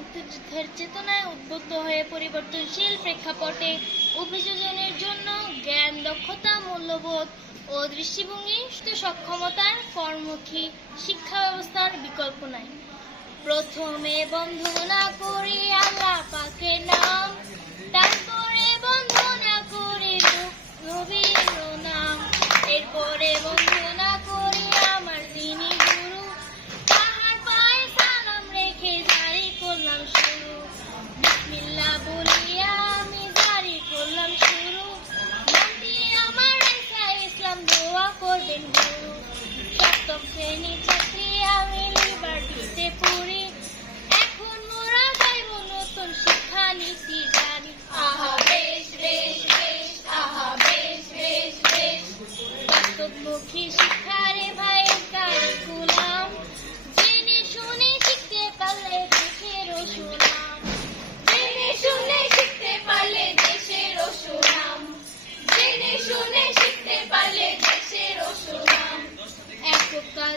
মুক্তিযুদ্ধের চেতনায় উদ্বুদ্ধ হয়ে পরিবর্তনশীল প্রেক্ষাপটে অভিযোজনের জন্য জ্ঞান, দক্ষতা, মূল্যবোধ ও দৃষ্টিভঙ্গি সক্ষমতার কর্মমুখী শিক্ষা ব্যবস্থার বিকল্প নাই। প্রথমে বন্ধনা করি আল্লাহ পাকের নাম।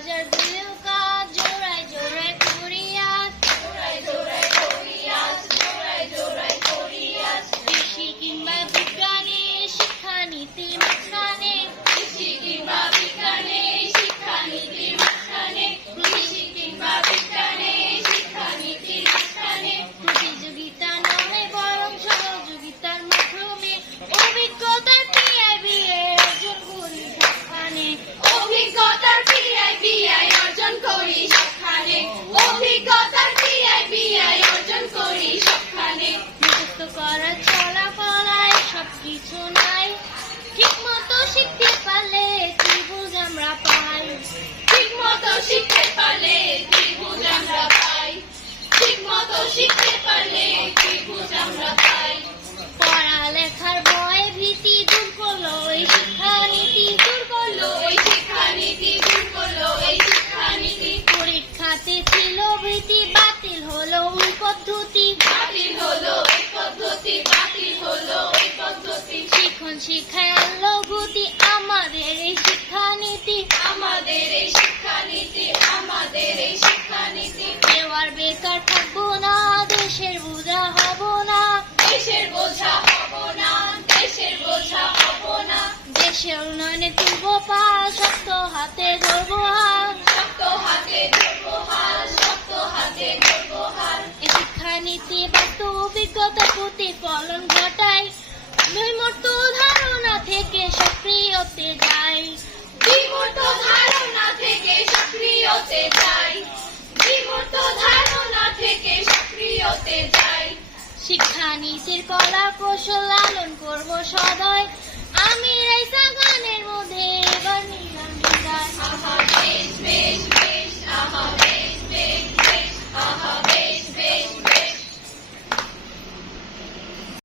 小儿 অভিজ্ঞতার পিআই অর্জন করি সবখানে। অভিজ্ঞতার পিআই অর্জন করি সবখানে। মুখস্থ করা চলা কলায় সবকিছু নাই। ঠিক মতো শিখতে পারলে ত্রিভুজ আমরা পাই। ঠিক মতো শিখতে পারলে ত্রিভুজ আমরা পাই। ঠিক মতো শিখতে পারলে ত্রিভুজ আমরা পাই। পড়ালেখার ভয় ভীতি দূর পদ্ধতি বাতিল হলো, এই পদ্ধতি বাতিল হলো, এই পদ্ধতি শিখন শিখায় আল্লো গতি আমাদের এই শিক্ষানীতি। আমাদের এই শিক্ষানীতি, আমাদের এই শিক্ষানীতি। কেউ আর বেকার থাকব না, দেশের বোঝা হব না। দেশের বোঝা হব না, দেশের বোঝা হব না। দেশের উন্নয়নে তুলবো পা, শক্ত হাতে ধরবো অভিজ্ঞতা প্রতিফলন ঘটায়। বিমূর্ত ধারণা থেকে সক্রিয়তে যাই বিমূর্ত ধারণা থেকে সক্রিয়তে যাই বিমূর্ত ধারণা থেকে সক্রিয়তে যাই শিক্ষানীতির কলা কৌশল লালন করব সদয়।